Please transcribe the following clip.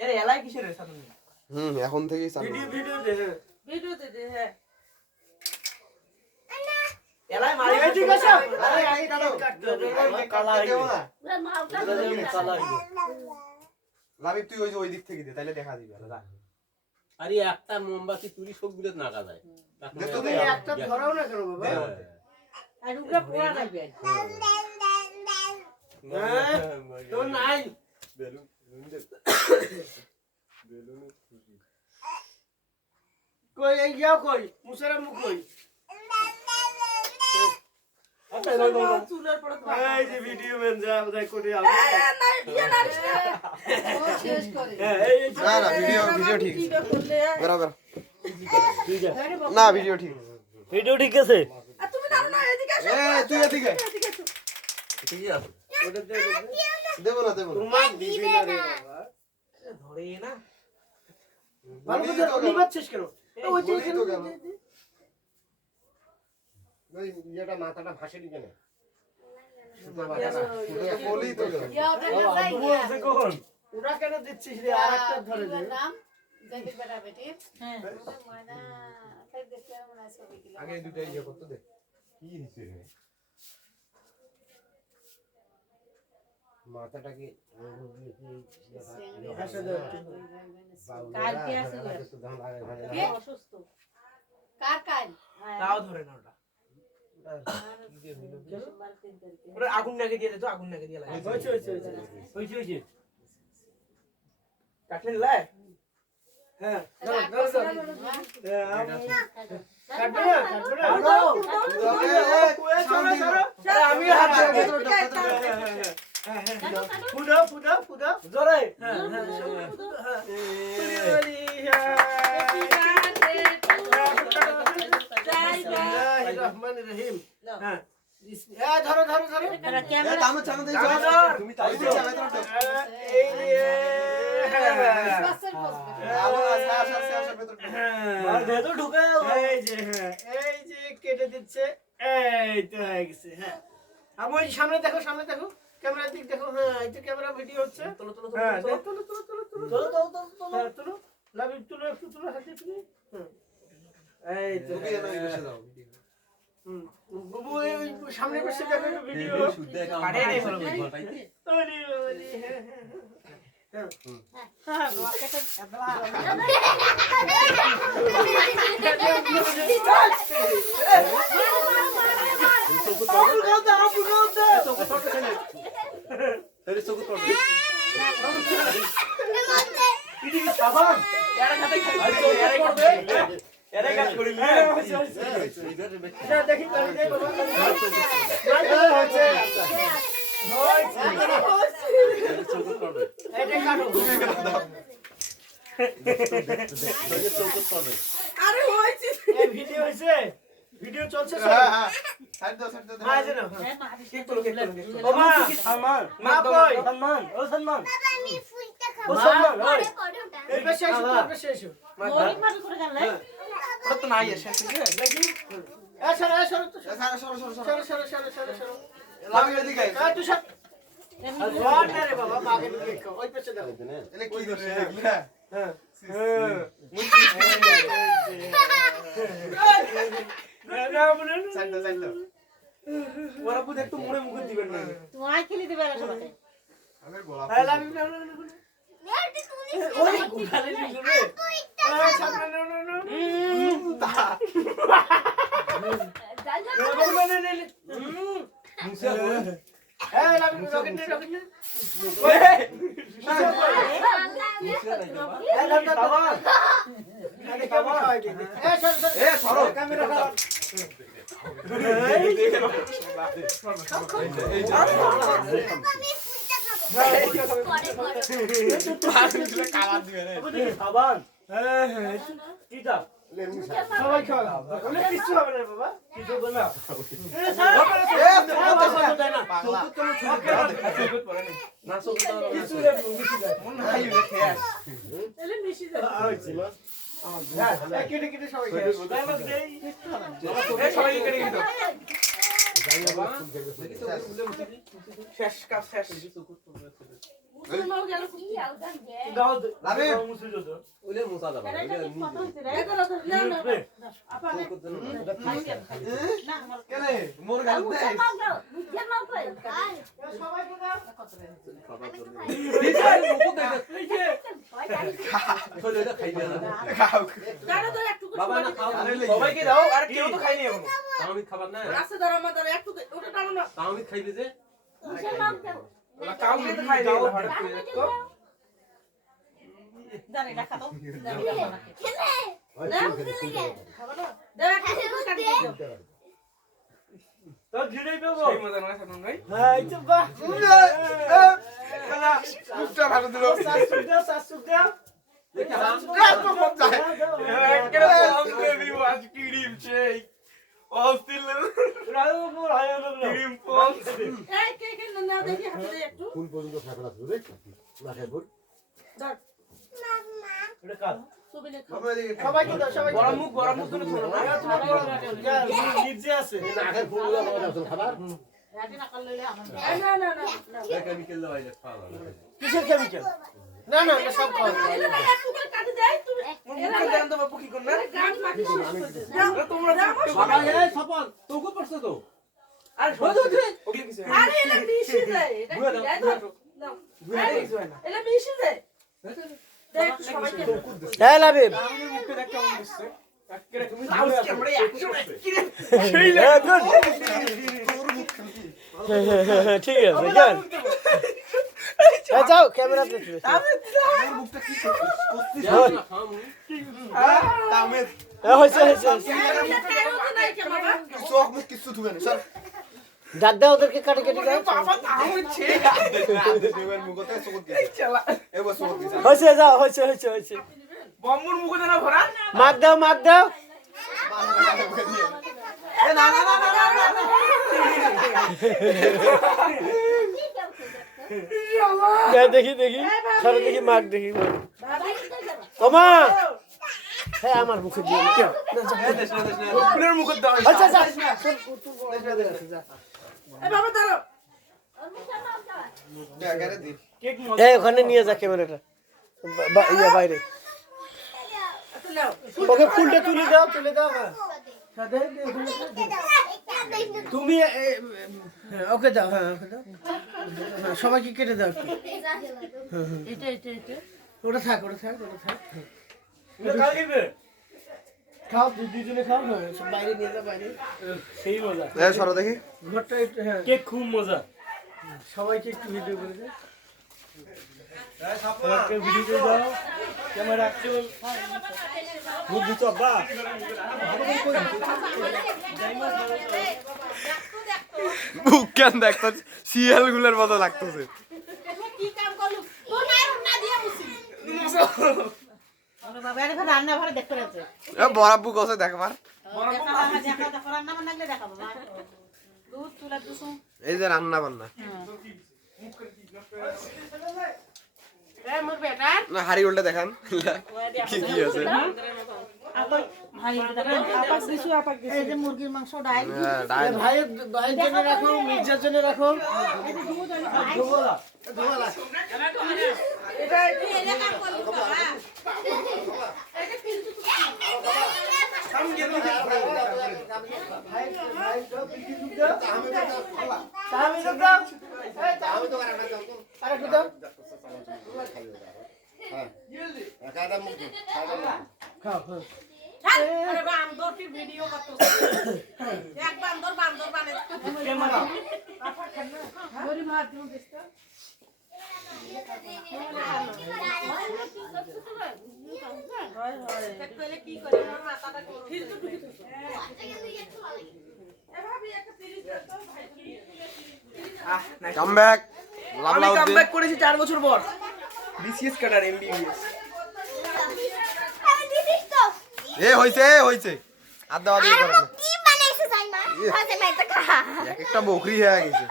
এর এলাই কিসের রে সামনে এখন থেকেই চালু ভিডিওতে দে হ্যাঁ এলাই মারি ঠিক আছে আরে আগে কাটো কালা হয়ে গেল না পুরো মালটা কালা হয়ে গেল লাবিব তুই ওই যে ওই দিক থেকে দে তাহলে দেখা দিবি আলাদা আরে একটা মোমবাতি তুলি সবগুলো নাকা যায় তুমি একটা ধরাও না কেন বাবা আর উগরা পোড়া যাবে তো নাই বেলুন কই এই যাও কই মুসারা মুখ কই চুলের পরে এই যে ভিডিও ম্যান যা বোধহয় কোটে আলো শেষ করে না না ভিডিও ঠিক বরাবর ঠিক আছে না ভিডিও ঠিক ভিডিও ঠিক আছে আর তুমি জানো না এদিকে আসো তুই এদিকে ঠিক আছে ওটা দেব না তোমার দিবে না রে বাবা ধরে না ভালো করে নিবাচ্ছিস কেন ওই যে তো গেল ওই যেটা মাথাটা ভাসে দিকে না বলি তো গেল ইয়াটা যাই ওরা কেন দিচ্ছিস রে আরেকটা ধরে দে নাম যাইতে বেটা বেটি হ্যাঁ মানা তাই দেখলে মনে আছে ছবি আগে দুটাই ইয়ে করতে দে কি হিসে রে মাথাটাকে কার কি আছে কে অসুস্থ কার কাল তাও ধরে না ওটা ওটা আগুন নাকে দিয়ে দে তো আগুন নাকে দিয়ে লাগে হইছে কাটলে লাই হ্যাঁ কাটবে না আমি হাত ফুটা জোরে রহিম ধরো ক্যামেরা তুমি তাই চালাই তো পাশের বসবে ভেতর ঢুকে এই যে কেটে দিচ্ছে এই তো হয়ে গেছে হ্যাঁ আমি ওই সামনে দেখো ক্যামেরার দিক দেখো হ্যাঁ এই তো ক্যামেরা ভিডিও হচ্ছে হ্যাঁ তুলো লাবিব তুলো একটু তুলো হাতে তুলে এই তো তুমি এনে বসে দাও বুবু ওই সামনে বসে দেখো ভিডিও শুদ্ধ একটা কাটে নেই ভালো দেখি আরে হইছে ভিডিও হয়েছে ভিডিও চলছে সাইড দাও মা আছে না কেক তোলো ও মা সালমান মা কই সালমান ও সালমান আমি ফুলটা ও খাবো সালমান পরে পরে ওটা এই পাশে এসো মরি মারি করে গেল ওটা তো নাই এসে ঠিক আছে দেখি সরো লাবিব এদিকে তুই সব জোয়ার না রে বাবা মাকে ঢুকে খাও ওই পাশে দেখো এনে কি করছে এগুলা সাইড দাও ওরা বুঝে একটু মুড়ে মুখে দিবেন না তোমায় খেলি দিবে আর সবাই আমি গোলাপ নেট তুলিস ওই গুগালে দিল রে কালার দিবে রে সাবান কিটা সবাই খাওয়া বলে কিছু হবে না বাবা কিছু হবে না কেটে কেটে সবাই শেষ কাজ শেষ গাও লাভে। গাও মুছে দিও ওলে মোছা যাবে ওলে কেনে মোর গাল দে সবাইকে দাও এই যে ওলে খাই দিয়া না খাও বাবা না খাও সবাইকে দাও আর কেউ তো খাইনি এখনো তাওমিত খাবার না তাওমিত খাইবে যে ওরা কাউকে তো খাইনি তো তো ঝিড়ে দেবো সেই মজা নয় সাধন ভাই হ্যাঁ এই তো বাহ কুষ্টা ভালো দিল শাশুক দাও দেখি হারাম তো মত যায় একেবারে আমকে দিব আজ ক্রিম সেই অস্তিল রায়ো মোর আয়ো ক্রিম পল ফুল পর্যন্ত থাকবে না রে না খাইবো এটা কাল আমরা দেখি সবাইকে দাও সবাইকে বড় মুখ ধরে ছোট না নিচে আছে নাকের ফুলগুলো আমার কাছে খাবার কেমিক্যাল দাও আইলে খাওয়া যাবে কিসের কেমিক্যাল না না না সব খাও মুখে দেন তো বাপু কি করনা তোমরা বাবা এই সপন তোকে পড়ছ তো আর ওই তো তুই ওগুলো কিছু হ্যাঁ লাভে আমাদের মুখে দেখ কেমন দিচ্ছে একেবারে তুমি ক্যামেরা ঠিক আছে যান যাও ক্যামেরা দেখবে মুখটা কি করছিস খাম তামের হয়েছে চোখ মুখ কিছু থুবে না স্যার ডাক দাও ওদেরকে কাটে কেটে দাও বাবা তাও হচ্ছে দেবের মুখতে চোখ দিছে এই চালা এবার চোখ দিছে হয়েছে যাও হয়েছে বম্বুর মুখে দেনা ভরা মাগ দাও না না না না দেখি সারা দেখি মাগ দেখি ওমা হ্যাঁ আমার মুখে দিয়ে কেউ ফুলের মুখে দাও আচ্ছা আগারে দি কেক এই ওখানে নিয়ে যা ক্যামেরাটা বাইরে ওকে ফুলটা তুলে দাও হ্যাঁ তুমি ওকে দাও হ্যাঁ ওকে দাও সবাইকে কেটে দাও ওটা থাক খাও দুজনে খাও হ্যাঁ সব বাইরে নিয়ে যাও বাইরে সেই মজা এই সরো দেখি ঘরটা একটু হ্যাঁ কেক খুব মজা সবাইকে একটু ভিডিও করে দাও সবাইকে ভিডিও করে দাও ক্যামেরা বুদ্ধি চব্বা মুখ কেন দেখতো সিএল গুলোর মতো লাগতেছে রান্নাঘরে দেখতে আছে এ বরাবু কসে দেখবার দুধ চুলা দুশো এই যে রান্না বান্না মোর বেটা না হাড়ি উল্টে দেখান কি আছে এই যে মুরগির মাংস ডাল হ্যাঁ, ডাল ভাইয়ের জন্য রাখো মির্জার জন্য রাখো ভিডিও করতে এক বান্দর বানে কি করে আমার মাথাটা কাম ব্যাক আমি কামব্যাক করেছি 4 বছর পর বিসিএস কাটার এমবিবিএস এ হইছে আর দাও দিয়ে করেন কি বানাইছিস আইমা আজ আমি এটা খা এক একটা বকরি হয়ে গেছে